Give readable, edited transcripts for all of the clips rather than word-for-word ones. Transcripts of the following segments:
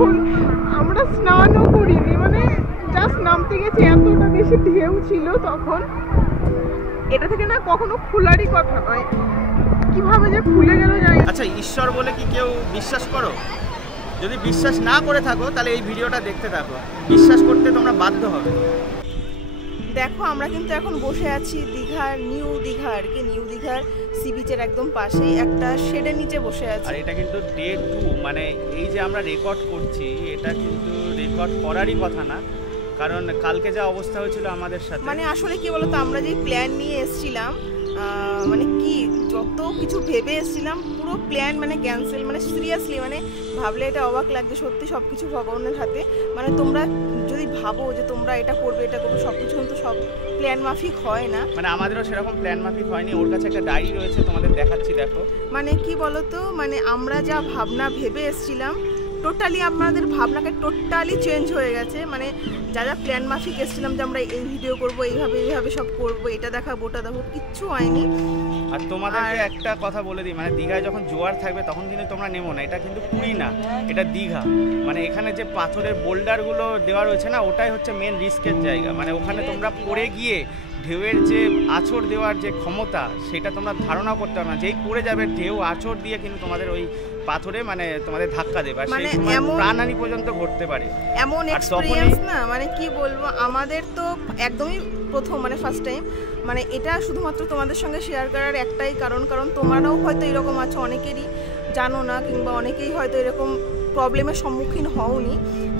তখন আমরা স্নানও করিনি, মানে জাস্ট নামতে গেছি, এতটা বেশি ঢেউ ছিল তখন। এটা থেকে না কখনো খোলারই কথা নয়, কিভাবে যে খুলে গেল জানি। আচ্ছা, ঈশ্বর বলে কি কেউ বিশ্বাস করো? যদি বিশ্বাস না করে থাকো তাহলে এই ভিডিওটা দেখতে থাকো, বিশ্বাস করতে তোমরা বাধ্য হবে। দেখো আমরা কিন্তু এখন বসে আছি দীঘার, নিউ দীঘা আর কি, নিউ দীঘার সি বিচের একদম পাশেই একটা শেডের নিচে বসে আছি। আর এটা কিন্তু ডে 2, মানে এই যে আমরা রেকর্ড করছি এটা কিন্তু রেকর্ড করারই কথা না, কারণ কালকে যা অবস্থা হয়েছিল আমাদের সাথে, মানে আসলে কি বলতো, আমরা যে প্ল্যান নিয়ে এসেছিলাম, মানে কি যত কিছু ভেবে এসেছিলাম পুরো প্ল্যান মানে ক্যান্সেল, মানে সিরিয়াসলি মানে ভাবলে এটা অবাক লাগছে সত্যি, সব কিছু ভগবানের হাতে। মানে তোমরা যদি ভাবো যে তোমরা এটা করবে এটা করবে, সব কিছু কিন্তু সব প্ল্যান মাফিক হয় না। মানে আমাদেরও সেরকম প্ল্যান মাফিক হয়নি। ওর কাছে একটা ডায়েরি রয়েছে, তোমাদের দেখাচ্ছি, দেখো। মানে কি বলতো, মানে আমরা যা ভাবনা ভেবে এসেছিলাম টোটালি আমাদের ভাবনাকে টোটালি চেঞ্জ হয়ে গেছে। মানে যা যা প্ল্যান মাফিক এসেছিলাম যে আমরা এই ভিডিও করবো, এইভাবে সব করবো, এটা দেখাবো ওটা দেখাবো, কিচ্ছু হয়নি। আর তোমাদেরকে একটা কথা বলে দিই, মানে দীঘায় যখন জোয়ার থাকবে তখন কিন্তু তোমরা নেমো না। এটা কিন্তু পুরী না, এটা দীঘা। মানে এখানে যে পাথরের বোল্ডারগুলো দেওয়া রয়েছে না, ওটাই হচ্ছে মেন রিস্কের জায়গা। মানে ওখানে তোমরা পড়ে গিয়ে ঢেউয়ের যে আছড় দেওয়ার যে ক্ষমতা, সেটা তোমরা ধারণা করতে পারো না। যেই পড়ে যাবে ঢেউ আছড় দিয়ে কিন্তু তোমাদের ওই পাথরে মানে তোমাদের ধাক্কা দেবে, আর সেই সময় প্রাণহানি পর্যন্ত ঘটতে পারে। এমন এক্সপেরিয়েন্স না, মানে কি বলবো, আমাদের তো একদমই প্রথম, মানে ফার্স্ট টাইম। মানে এটা শুধুমাত্র তোমাদের সঙ্গে শেয়ার করার একটাই কারণ তোমরাও হয়তো এরকম আছো, অনেকেরই জানো না, কিংবা অনেকেই হয়তো এরকম প্রবলেমের সম্মুখীন হওনি,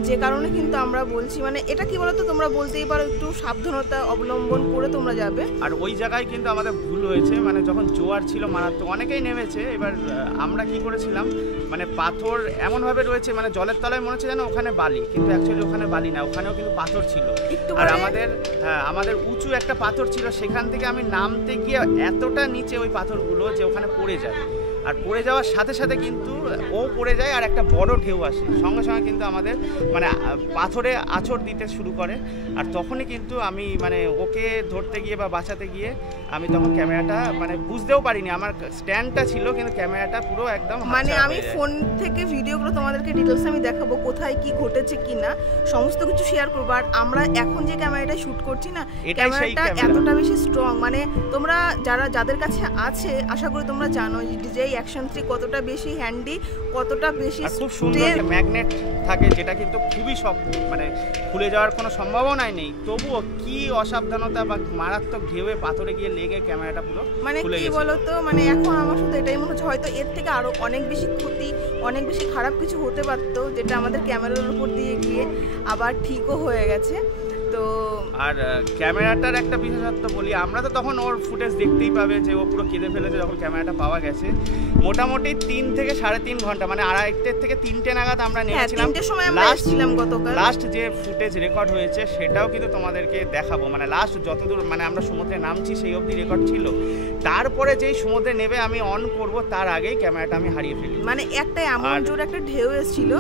যে কারণে কিন্তু আমরা বলছি। মানে এটা কি বলতো, তোমরা বলতেই পারো একটু সাবধানতা অবলম্বন করে তোমরা যাবে। আর ওই জায়গায় কিন্তু আমাদের ভুল হয়েছে, মানে যখন জোয়ার ছিল মারাত্মক, অনেকেই নেমেছে। এবার আমরা কি করেছিলাম, মানে পাথর এমনভাবে রয়েছে, মানে জলের তলায় মনে হচ্ছে যেন ওখানে বালি, কিন্তু অ্যাকচুয়ালি ওখানে বালি না, ওখানেও কিন্তু পাথর ছিল। আর আমাদের উঁচু একটা পাথর ছিল, সেখান থেকে আমি নামতে গিয়ে এতটা নিচে ওই পাথরগুলো যে ওখানে পড়ে যায়, আর পড়ে যাওয়ার সাথে সাথে কিন্তু ও পড়ে যায় আর একটা বড় ঢেউ আসে, সঙ্গে সঙ্গে কিন্তু আমাদের মানে পাথরে আছড় দিতে শুরু করে। আর তখনই কিন্তু আমি মানে ওকে ধরতে গিয়ে বা বাঁচাতে গিয়ে আমি তখন ক্যামেরাটা মানে বুঝতেও পারিনি, আমার স্ট্যান্ডটা ছিল কিন্তু ক্যামেরাটা পুরো একদম, মানে আমি ফোন থেকে ভিডিও করে তোমাদেরকে ডিটেলস আমি দেখাবো, কোথায় কি ঘটেছে কি না সমস্ত কিছু শেয়ার করবো। আর আমরা এখন যে ক্যামেরাটা শ্যুট করছি না, ক্যামেরাটা এতটা বেশি স্ট্রং, মানে তোমরা যাদের কাছে আছে আশা করি তোমরা জানো যে অ্যাকশন 3 কতটা বেশি হ্যান্ডি, কতটা বেশি খুব সুন্দর একটা ম্যাগনেট থাকে, যেটা কিন্তু খুবই শক্ত, মানে খুলে যাওয়ার কোনো সম্ভাবনাই নেই। তবুও কি অসাবধানতা বা মারাত্মক ঢেউয়ে পাথরে গিয়ে লেগে ক্যামেরাটা পুরো মানে কি বলতো, মানে এখন আমার সাথে এটাই মনে হচ্ছে হয়তো এর থেকে আরো অনেক বেশি ক্ষতি, অনেক বেশি খারাপ কিছু হতে পারতো, যেটা আমাদের ক্যামেরার উপর দিয়ে গিয়ে আবার ঠিকও হয়ে গেছে। তো আর ক্যামেরাটার একটা বিশেষত্ব বলি, আমরা তো তখন ওর ফুটেজ দেখতেই পাবে যে ও পুরো কেঁদে ফেলেছে যখন ক্যামেরাটা পাওয়া গেছে। মোটামুটি 3 থেকে 3.5 ঘন্টা, মানে 2:30 থেকে 3টে নাগাদ আমরা নেমেছিলাম। লাস্ট যে ফুটেজ রেকর্ড হয়েছে সেটাও কিন্তু তোমাদেরকে দেখাবো, মানে লাস্ট যতদূর মানে আমরা সমুদ্রে নামছি সেই অবধি রেকর্ড ছিল। তারপরে যেই সমুদ্রে নেমে আমি অন করব তার আগেই ক্যামেরাটা আমি হারিয়ে ফেলি। মানে একটা এমন জোর একটা ঢেউ এসেছিল,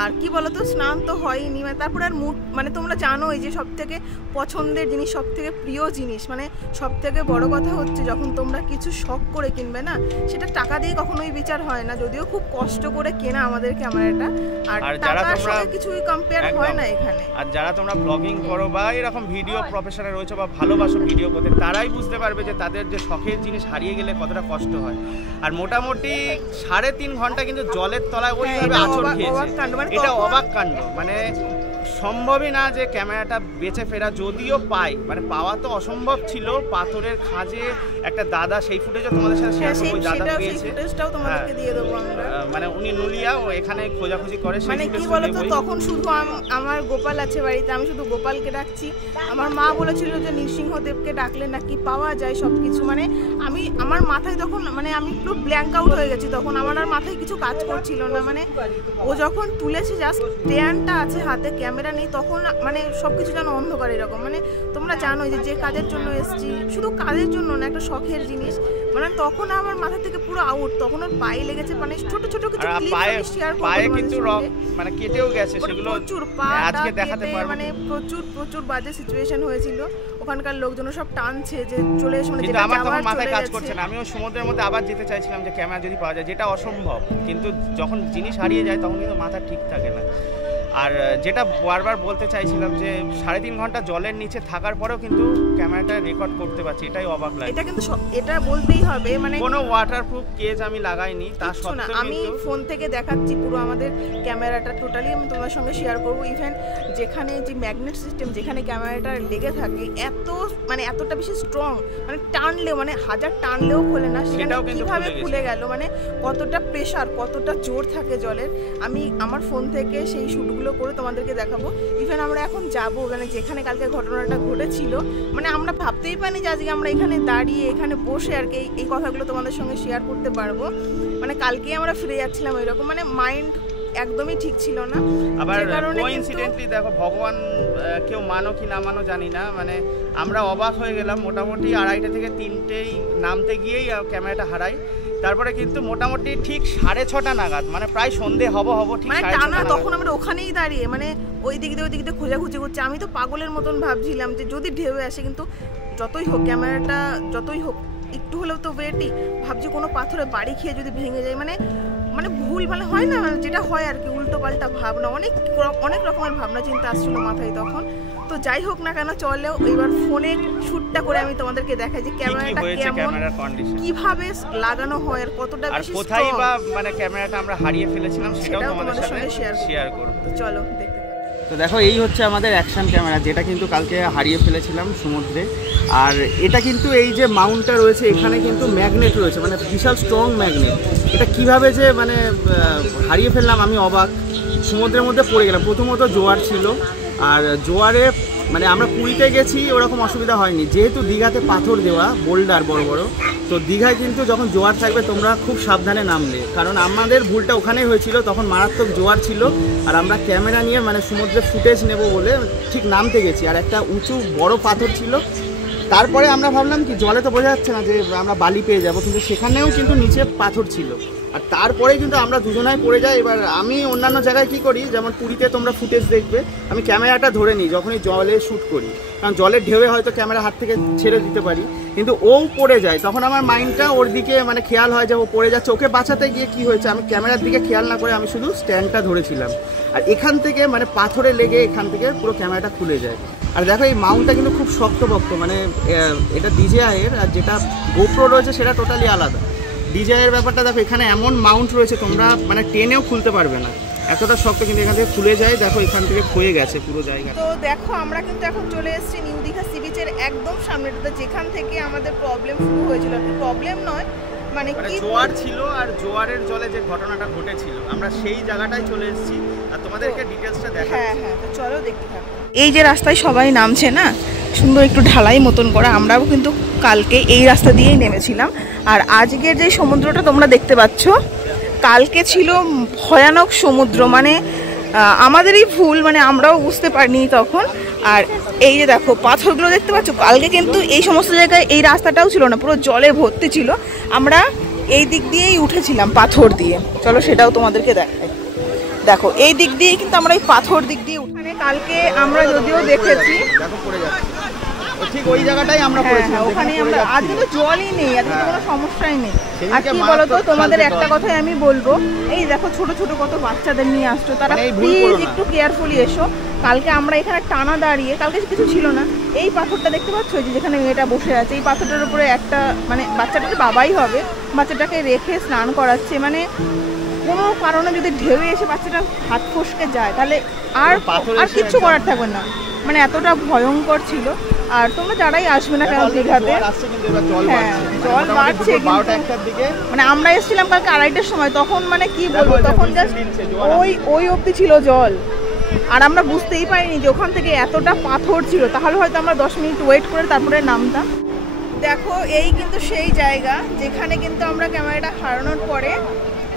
আর কি বলতো স্নান তো হয়নি, মানে তারপরে আর মুড, মানে তোমরা জানো এই যে সব থেকে পছন্দের জিনিস, সব থেকে প্রিয় জিনিস, মানে সব থেকে বড় কথা হচ্ছে যখন তোমরা কিছু শখ করে কিনবে না, সেটা টাকা দিয়ে কখনোই বিচার হয় না, যদিও খুব কষ্ট করে কেনা আমাদের ক্যামেরাটা, আর টাকার সঙ্গে কিছুই কম্পেয়ার হয় না এখানে। আর যারা তোমরা ব্লগিং করো বা এরকম ভিডিও প্রফেশনে রয়েছে বা ভালোবাসো ভিডিও করতে, তারাই বুঝতে পারবে যে তাদের যে শখের জিনিস হারিয়ে গেলে কতটা কষ্ট হয়। আর মোটামুটি 3.5 ঘন্টা কিন্তু জলের তলায় ওইভাবে আছড় খেয়েছে, এটা অবাক কাণ্ড। মানে সম্ভবই না যে ক্যামেরাটা বেঁচে ফেরা, যদিও পাই, মানে পাওয়া তো অসম্ভব ছিল। পাথরের খাঁজে একটা দাদা, সেই ফুটেজও তোমাদের সাথে শেয়ার করব, দাদা পেয়েছে, ফুটেজটাও তোমাদেরকে দিয়ে দেব আমরা। মানে উনি নুলিয়া, ও এখানে খোঁজাখুঁজি করে। মানে কি বলতো, তখন শুধু আমার গোপাল আছে বাড়িতে, আমি শুধু গোপালকে ডাকছি। আমার মা বলেছিল যে নৃসিংহদেবকে ডাকলে নাকি পাওয়া যায় সবকিছু। মানে আমার মাথায় তখন, মানে আমি পুরো ব্ল্যাঙ্ক আউট হয়ে গেছি তখন, আমার আর মাথায় কিছু কাজ করছিল না। মানে ও যখন তুলেছে জাস্ট স্ট্যান্ডটা আছে হাতে, ক্যামেরা নেই, তখন মানে সবকিছু যেন অন্ধকার এরকম। মানে তোমরা জানো যে কাজের জন্য এসেছি, শুধু কাজের জন্য না, একটা শখের জিনিস, মানে তখন আমার মাথা থেকে পুরো আউট, তখন ওর পায়ে লেগেছে, মানে ছোট ছোট কিছু ক্লিপ আমি শেয়ার করব, পায়ে কিন্তু মানে কেটেও গেছে, সেগুলো প্রচুর পা আজকে দেখাতে পারবো, মানে প্রচুর বাজে সিচুয়েশন হয়েছিল। ওখানকার লোকজন সব টানছে যে চলে এসে, মানে যেটা আমার তখন মাথায় কাজ করছে না। আমিও সমুদ্রের মধ্যে আবার যেতে চাইছিলাম যে ক্যামেরা যদি পাওয়া যায়, যেটা অসম্ভব, কিন্তু যখন জিনিস হারিয়ে যায় তখন কিন্তু মাথা ঠিক থাকে না। আর যেটা বারবার বলতে চাইছিলাম যে 3.5 ঘন্টা জলের নিচে থাকার পরেও কিন্তু ক্যামেরাটা রেকর্ড করতে পারছি, এটাই অবাক লাগে। এটা কিন্তু এটা বলতেই হবে, মানে কোনো ওয়াটারপ্রুফ কেজ আমি লাগাইনি, তা সত্ত্বেও আমি ফোন থেকে দেখাচ্ছি পুরো আমাদের ক্যামেরাটা টোটালি আমি তোমার সঙ্গে শেয়ার করবো। ইভেন যেখানে যে ম্যাগনেট সিস্টেম, যেখানে ক্যামেরাটা লেগে থাকে, মানে এতটা বেশি স্ট্রং, মানে টানলেও, মানে 1000 টানলেও খোলে না, সেটা কিভাবে খুলে গেল, মানে কতটা প্রেশার, কতটা জোর থাকে জলের। আমি আমার ফোন থেকে সেই শুটগুলো করে তোমাদেরকে দেখাবো। ইভেন আমরা এখন যাবো, মানে যেখানে কালকে ঘটনাটা ঘটেছিল, মানে আমরা ভাবতেই পারিনি যে আজকে আমরা এখানে দাঁড়িয়ে এখানে বসে আর কি এই কথাগুলো তোমাদের সঙ্গে শেয়ার করতে পারবো। মানে কালকেই আমরা ফিরে যাচ্ছিলাম এরকম, মানে মাইন্ড একদমই ঠিক ছিল না। আবার কোইন্সিডেন্টলি দেখো, ভগবান কেউ মানো কি না মানো জানি না, মানে আমরা অবাক হয়ে গেলাম। মোটামুটি 2:30 থেকে 3টেই নামতে গিয়েই ক্যামেরাটা হারাই। তারপরে কিন্তু মোটামুটি ঠিক 6:30 নাগাদ, মানে প্রায় সন্ধে হব ঠিক 6:30, তখন আমরা ওখানেই দাঁড়িয়ে, মানে ওই দিক দিয়ে খোঁজাখুঁজি করছি। আমি তো পাগলের মতন ভাবছিলাম যে যদি ঢেউ আসে, কিন্তু যতই হোক ক্যামেরাটা যতই হোক একটু হলেও তো ওয়েটই, ভাবছি কোনো পাথরে বাড়ি খেয়ে যদি ভেঙে যায়, মানে ভুল মানে হয় না, যেটা হয় আর কি, উল্টো পাল্টা ভাবনা, অনেক রকমের ভাবনা চিন্তা আসছিল মাথায় তখন। তো যাই হোক না কেন, চলেও এবার ফোনে শুটটা করে আমি তোমাদেরকে দেখাই যে ক্যামেরাটা কেমন, কিভাবে লাগানো হয় আর কতটা বেশি কোথায় বা মানে ক্যামেরাটা আমরা হারিয়ে ফেলেছিলাম সেটাও তোমাদের সাথে শেয়ার করব। চলো দেখতে। তো দেখো, এই হচ্ছে আমাদের অ্যাকশন ক্যামেরা, যেটা কিন্তু কালকে হারিয়ে ফেলেছিলাম সমুদ্রে। আর এটা কিন্তু এই যে মাউন্টটা রয়েছে, এখানে কিন্তু ম্যাগনেট রয়েছে, মানে বিশাল স্ট্রং ম্যাগনেট। এটা কিভাবে যে মানে হারিয়ে ফেললাম আমি অবাক। সমুদ্রের মধ্যে পড়ে গেলাম, প্রথমত জোয়ার ছিল, আর জোয়ারে মানে আমরা পুরীতে গেছি ওরকম অসুবিধা হয়নি, যেহেতু দীঘাতে পাথর দেওয়া বোল্ডার বড় বড়। তো দীঘায় কিন্তু যখন জোয়ার থাকবে তোমরা খুব সাবধানে নামলে, কারণ আমাদের ভুলটা ওখানেই হয়েছিল, তখন মারাত্মক জোয়ার ছিল। আর আমরা ক্যামেরা নিয়ে মানে সমুদ্রে ফুটেজ নেব বলে ঠিক নামতে গেছি, আর একটা উঁচু বড় পাথর ছিল। তারপরে আমরা ভাবলাম কি জলে তো বোঝা যাচ্ছে না যে আমরা বালি পেয়ে যাব, কিন্তু সেখানেও কিন্তু নিচে পাথর ছিল। আর তারপরে কিন্তু আমরা দুজনাই পড়ে যাই। এবার আমি অন্যান্য জায়গায় কি করি, যেমন পুরীতে তোমরা ফুটেজ দেখবে, আমি ক্যামেরাটা ধরে নিই যখনই জলে শ্যুট করি, কারণ জলের ঢেউয়ে হয়তো ক্যামেরা হাত থেকে ছেড়ে দিতে পারি। কিন্তু ও পড়ে যায়, তখন আমার মাইন্ডটা ওর দিকে মানে খেয়াল হয় যে ও পড়ে যাচ্ছে। ওকে বাঁচাতে গিয়ে কি হয়েছে, আমি ক্যামেরার দিকে খেয়াল না করে আমি শুধু স্ট্যান্ডটা ধরেছিলাম, আর এখান থেকে মানে পাথরে লেগে এখান থেকে পুরো ক্যামেরাটা খুলে যায়। আর দেখো, এই মাউন্টটা কিন্তু খুব শক্তপোক্ত, মানে এটা DJI-এর, আর যেটা GoPro রয়েছে সেটা টোটালি আলাদা। DJI-এর ব্যাপারটা দেখো, এখানে এমন মাউন্ট রয়েছে তোমরা মানে টেনেও খুলতে পারবে না, এতটা শক্ত, কিন্তু এখান থেকে খুলে যায়। দেখো এখান থেকে ক্ষয়ে গেছে পুরো জায়গা। তো দেখো, আমরা কিন্তু এখন চলে এসেছি নিউ দীঘা সি বিচের একদম সামনেটাতে, যেখান থেকে আমাদের প্রবলেম শুরু হয়েছিল। প্রবলেম নয়, মানে কি জোয়ার ছিল, আর জোয়ারের জলে যে ঘটনাটা ঘটেছিল আমরা সেই জায়গাটায় চলে এসেছি, আর তোমাদেরকে ডিটেইলসটা দেখাচ্ছি। হ্যাঁ, তো চলো দেখতে থাকো। এই যে রাস্তায় সবাই নামছে না, সুন্দর একটু ঢালাই মতন করা, আমরাও কিন্তু কালকে এই রাস্তা দিয়েই নেমেছিলাম। আর আজকের যে সমুদ্রটা তোমরা দেখতে পাচ্ছ, কালকে ছিল ভয়ানক সমুদ্র, মানে আমাদেরই ভুল, মানে আমরাও বুঝতে পারিনি তখন। আর এই যে দেখো পাথরগুলো দেখতে পাচ্ছ, কালকে কিন্তু এই সমস্ত জায়গায় এই রাস্তাটাও ছিল না, পুরো জলে ভর্তি ছিল। আমরা এই দিক দিয়েই উঠেছিলাম পাথর দিয়ে, চলো সেটাও তোমাদেরকে দেখাই। দেখো এই দিক দিয়ে কিন্তু আমরা এই পাথর দিক দিয়ে উঠানে কালকে আমরা যদিও দেখেছি, দেখো পড়ে যাচ্ছে ঠিক ওই জায়গাটাই আমরা পড়েছিলাম, ওখানে আমরা। আজকে তো জলই নেই, আজকে তো কোনো সমস্যাই নেই। আর কি বলতো, তোমাদের একটা কথাই আমি বলবো, এই দেখো ছোট ছোট কত বাচ্চাদের নিয়ে আসছো, তারা প্লিজ একটু কেয়ারফুলি এসো। কালকে আমরা এখানে টানা দাঁড়িয়ে, কালকে কিছু ছিল না, এই পাথরটা দেখতে পাচ্ছ যেখানে মেয়েটা বসে আছে, এই পাথরটার উপরে একটা মানে বাচ্চাটাকে বাবাই হবে, বাচ্চাটাকে রেখে স্নান করাচ্ছে। মানে কোনো কারণে যদি ঢেউয়ে এসে বাচ্চাটা হাত ফসকে যায়, তাহলে আর কিচ্ছু করার থাকবে না, মানে এতটা ভয়ঙ্কর ছিল। আর তোমরা যারাই আসবে না কেন দীঘাতে, হ্যাঁ জল বাড়ছে, মানে আমরা এসেছিলাম কালকে 2:30টার সময়, তখন মানে কি বলবো, তখন জাস্ট ওই অবধি ছিল জল। আর আমরা বুঝতেই পারিনি যে ওখান থেকে এতটা পাথর ছিল, তাহলে হয়তো আমরা 10 মিনিট ওয়েট করে তারপরে নামতাম। দেখো এই কিন্তু সেই জায়গা যেখানে কিন্তু আমরা ক্যামেরাটা হারানোর পরে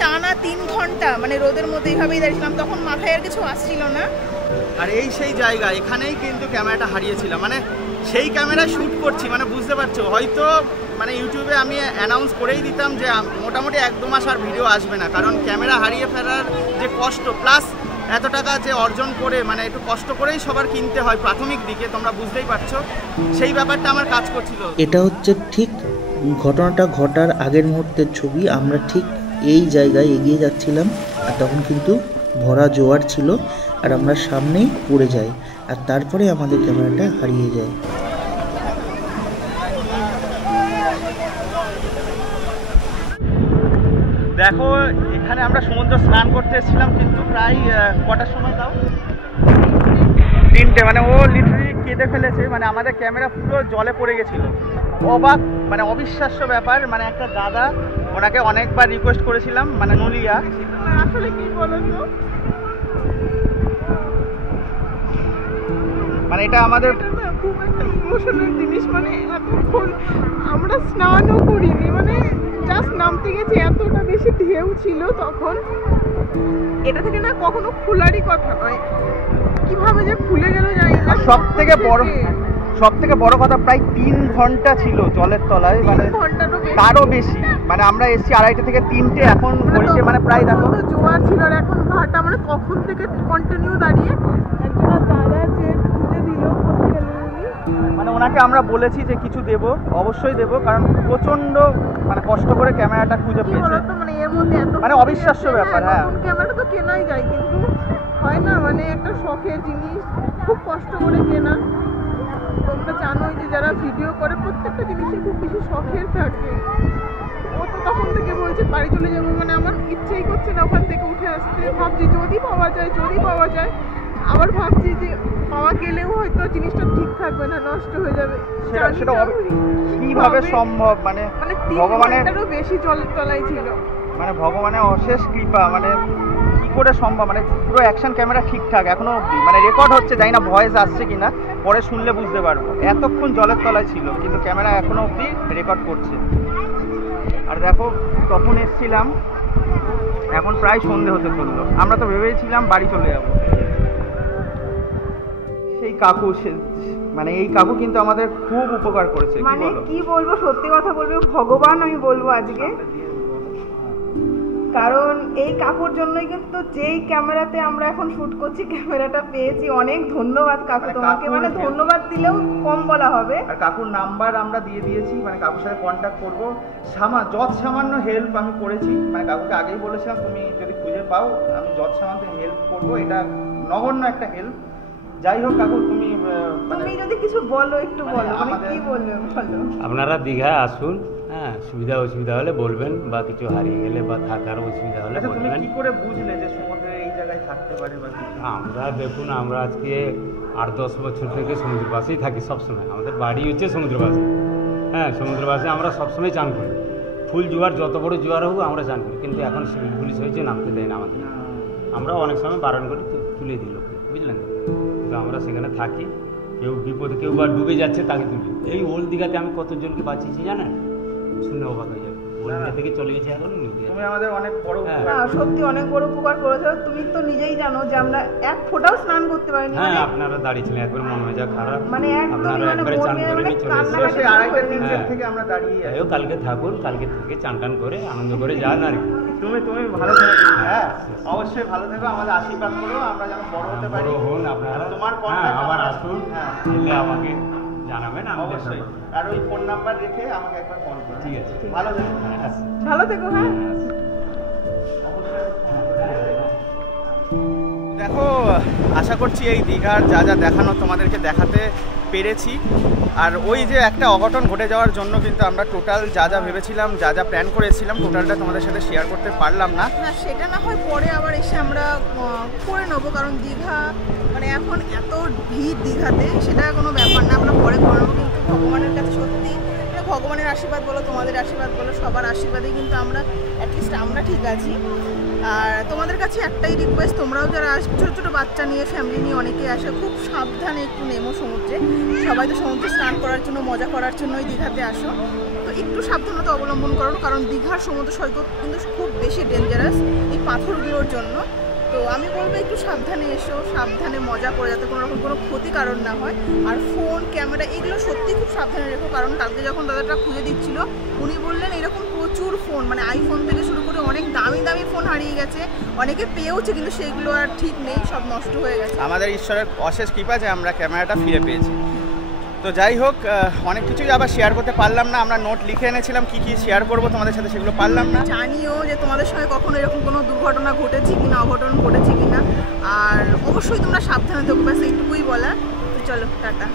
টানা 3 ঘন্টা মানে রোদের মধ্যে এইভাবেই দাঁড়িয়েছিলাম, তখন মাথায় আর কিছু আসছিল না। আর এই সেই জায়গা, এখানেই কিন্তু ক্যামেরাটা হারিয়েছিলাম, মানে সেই ক্যামেরা শ্যুট করছি, মানে বুঝতে পারছো হয়তো মানে ইউটিউবে আমি অ্যানাউন্স করেই দিতাম যে মোটামুটি 1-2 মাস আর ভিডিও আসবে না, কারণ ক্যামেরা হারিয়ে ফেলার যে কষ্ট প্লাস এত টাকা যে অর্জন করে মানে একটু কষ্ট করেই সবার কিনতে হয় প্রাথমিক দিকে, তোমরা বুঝতেই পারছো, সেই ব্যাপারটা আমার কাজ করছিল। এটা হচ্ছে ঠিক ঘটনাটা ঘটার আগের মুহূর্তের ছবি। আমরা ঠিক এই জায়গায় এগিয়ে যাচ্ছিলাম আর তখন কিন্তু ভরা জোয়ার ছিল আর আমরা সামনেই পড়ে যাই আর তারপরে আমাদের ক্যামেরাটা হারিয়ে যায়। দেখো এখানে আমরা সমুদ্র স্নান করতে এসেছিলাম, কিন্তু প্রায় কটার সময় দাও 3টে, মানে ও লিটারালি কেটে ফেলেছে, মানে আমাদের ক্যামেরা পুরো জলে পড়ে গেছিলো। অবাক মানে অবিশ্বাস্য ব্যাপার, মানে একটা দাদা, ওনাকে অনেকবার রিকোয়েস্ট করেছিলাম, মানে নুলিয়া, আসলে কি বলো তো, মানে এটা আমাদের খুব একটা ইমোশনাল জিনিস। মানে এতক্ষণ আমরা স্নানও করিনি, মানে জাস্ট নামতে গেছি, এতটা বেশি ঢেউ ছিল তখন। এটা থেকে না কখনো খোলারই কথা নয়, কিভাবে যে খুলে গেল জানি না। সব থেকে বড় কথা প্রায় 3 ঘন্টা ছিল জলের তলায়, মানে তারও বেশি। মানে আমরা এসেছি 2:30 থেকে 3টে, এখন ঘড়িতে মানে প্রায় দেখো জোয়ার ছিল। আর এখন ঘাটটা মানে কখন থেকে কন্টিনিউ দাঁড়িয়ে একজন দাদা যে খুলে দিল, মানে ওনাকে আমরা বলেছি যে কিছু দেব, অবশ্যই দেব, কারণ প্রচন্ড মানে কষ্ট করে ক্যামেরাটা খুঁজে পেয়েছে। মানে এর মধ্যে এত মানে অবিশ্বাস্য ব্যাপার। হ্যাঁ, ক্যামেরা তো কেনাই যায়, কিন্তু হয় না মানে একটা শখের জিনিস, খুব কষ্ট করে কেনা। তোমরা জানোই যে যারা ভিডিও করে প্রত্যেকটা জিনিসই খুব বেশি শখের থাকে। ও তো তখন থেকে বলছে বাড়ি চলে যাবো, মানে আমার ইচ্ছেই করছে না ওখান থেকে উঠে আসতে। ভাবছি যদি পাওয়া যায়, আবার ভাবছি যে পাওয়া গেলেও হয়তো জিনিসটা ঠিক থাকবে না, নষ্ট হয়ে যাবে। সেটা কিভাবে সম্ভব, মানে ভগবানের বেশি জলের তলায় ছিল, মানে ভগবানের অশেষ কৃপা, মানে কি করে সম্ভব। মানে পুরো অ্যাকশন ক্যামেরা ঠিকঠাক এখনো অবধি, মানে রেকর্ড হচ্ছে, জানি না ভয়েস আসছে কিনা, পরে শুনলে বুঝতে পারবো। এতক্ষণ জলের তলায় ছিল কিন্তু ক্যামেরা এখনো অবধি রেকর্ড করছে। আর দেখো তখন এসছিলাম, এখন প্রায় সন্ধে হতে চললো, আমরা তো ভেবেছিলাম বাড়ি চলে যাবো। সেই কাকু, মানে এই কাকু কিন্তু আমাদের খুব উপকার করেছে। মানে কি বলবো, সত্যি কথা বলবো, ভগবান আমি বলবো আজকে। কারণ এই কাকুর জন্যই কিন্তু যেই ক্যামেরাতে আমরা এখন শুট করছি ক্যামেরাটা পেয়েছি। অনেক ধন্যবাদ কাকু তোমাকে, মানে ধন্যবাদ দিলেও কম বলা হবে। আর কাকুর নাম্বার আমরা দিয়ে দিয়েছি, মানে কাকুর সাথে কন্ট্যাক্ট করবো। সামান্য হেল্প আমি করেছি, মানে কাকুকে আগেই বলেছিলাম তুমি যদি খুঁজে পাও আমি সামান্য হেল্প করবো, এটা নগণ্য একটা হেল্প। যাই হোক কাকু, তুমি যদি কিছু বলো একটু বলো, মানে কি বলবে বলো। আপনারা দীঘায় আসুন, হ্যাঁ, সুবিধা অসুবিধা হলে বলবেন, বা কিছু হারিয়ে গেলে বা থাকার অসুবিধা হলে বলবেন। কি করে বুঝলে যে সমুদ্রে এই জায়গায় থাকতে পারে বা কিছু? আমরা দেখুন, আমরা আজকে 8-10 বছর থেকে সমুদ্রের পাশেই থাকি সবসময়। আমাদের বাড়ি হচ্ছে সমুদ্রের পাশে, হ্যাঁ, সমুদ্রের পাশে আমরা সবসময় চান করি। ফুল জোয়ার, যত বড় জোয়ার হোক আমরা চান করি, কিন্তু এখন সিভিল পুলিশ হয়েছে, নামতে দেয় না আমাদের। আমরা অনেক সময় বারণ করি, তুলে দিই লোককে, বুঝলেন। তো আমরা সেখানে থাকি, কেউ বিপদে, কেউ বা ডুবে যাচ্ছে তাকে তুলি। এই ওল্ড দীঘাতে আমি কতজনকে বাঁচিয়েছি জানেন, শুনে অবাক হয়ে যাবে। ওল্ড দীঘা থেকে চলে গেছি এখন নিউ দীঘা। তুমি আমাদের অনেক বড় সত্যি অনেক বড় উপকার করেছো। তুমি তো নিজেই জানো যে আমরা এক ফোঁটাও স্নান করতে পারিনি। হ্যাঁ, আপনারা দাঁড়িয়েছিলেন, একবার মন মেজাজ খারাপ, মানে আপনারা একবারে চান করে নিয়ে চলে এসেছেন। 2:30-3 থেকে আমরা দাঁড়িয়ে আছি। কালকে থাকুন, কালকে থেকে চান টান করে আনন্দ করে যান আর কি। তুমি ভালো থেকো। হ্যাঁ, অবশ্যই ভালো থেকো, আমাদের আশীর্বাদ করো, আমরা যেন বড় হতে পারি। বড় হন আপনারা, তোমার আবার আসুন, এলে আমাকে জানাবেন, আমি অবশ্যই। আর ওই ফোন নাম্বার রেখে আমাকে একবার কল করো। ঠিক আছে, ভালো থেকো। ভালো থেকো। হ্যাঁ, দেখো, আশা করছি এই দীঘার যা যা দেখানো তোমাদেরকে দেখাতে পেরেছি। আর ওই যে একটা অঘটন ঘটে যাওয়ার জন্য কিন্তু আমরা টোটাল যা যা ভেবেছিলাম, যা যা প্ল্যান করেছিলাম, টোটালটা তোমাদের সাথে শেয়ার করতে পারলাম না। সেটা না হয় পরে আবার এসে আমরা করে নেবো, কারণ দীঘা মানে এখন এত ভিড় দীঘাতে, সেটা কোনো ব্যাপার না, আমরা পরে করে নেবো। কিন্তু ভগবানের কাছে সত্যি ভগবানের আশীর্বাদ বলো, তোমাদের আশীর্বাদ বলো, সবার আশীর্বাদেই কিন্তু আমরা অ্যাটলিস্ট আমরা ঠিক আছি। আর তোমাদের কাছে একটাই রিকোয়েস্ট, তোমরাও যারা ছোটো ছোটো বাচ্চা নিয়ে, ফ্যামিলি নিয়ে অনেকেই আসে, খুব সাবধানে একটু নেমো সমুদ্রে। সবাই তো সমুদ্রে স্নান করার জন্য, মজা করার জন্যই দীঘাতে আসো, তো একটু সাবধানতা অবলম্বন করো, কারণ দীঘার সমুদ্র সৈকত কিন্তু খুব বেশি ডেঞ্জারাস এই পাথরগুলোর জন্য। তো আমি বলবো একটু সাবধানে এসো, সাবধানে মজা করে, যাতে কোনো রকম কোনো ক্ষতি কারণ না হয়। আর ফোন ক্যামেরা এগুলো সত্যি খুব সাবধানে রেখো, কারণ কালকে যখন দাদাটা খুঁজে দিচ্ছিল উনি বললেন এরকম প্রচুর ফোন, মানে আইফোন থেকে শুরু করে অনেক দামি দামি ফোন হারিয়ে গেছে, অনেকে পেয়েওছে কিন্তু সেগুলো আর ঠিক নেই, সব নষ্ট হয়ে গেছে। আমাদের ঈশ্বরের অশেষ কৃপা যে আমরা ক্যামেরাটা ফিরে পেয়েছি। তো যাই হোক, অনেক কিছুই আবার শেয়ার করতে পারলাম না। আমরা নোট লিখে এনেছিলাম কি কি শেয়ার করবো তোমাদের সাথে, সেগুলো পারলাম না। জানিও যে তোমাদের সঙ্গে কখনো এরকম কোনো দুর্ঘটনা ঘটেছে কিনা, অঘটন ঘটেছে কিনা, আর অবশ্যই তোমরা সাবধানে থাকো, ব্যাস এইটুকুই বলা। তো চলো টাটা।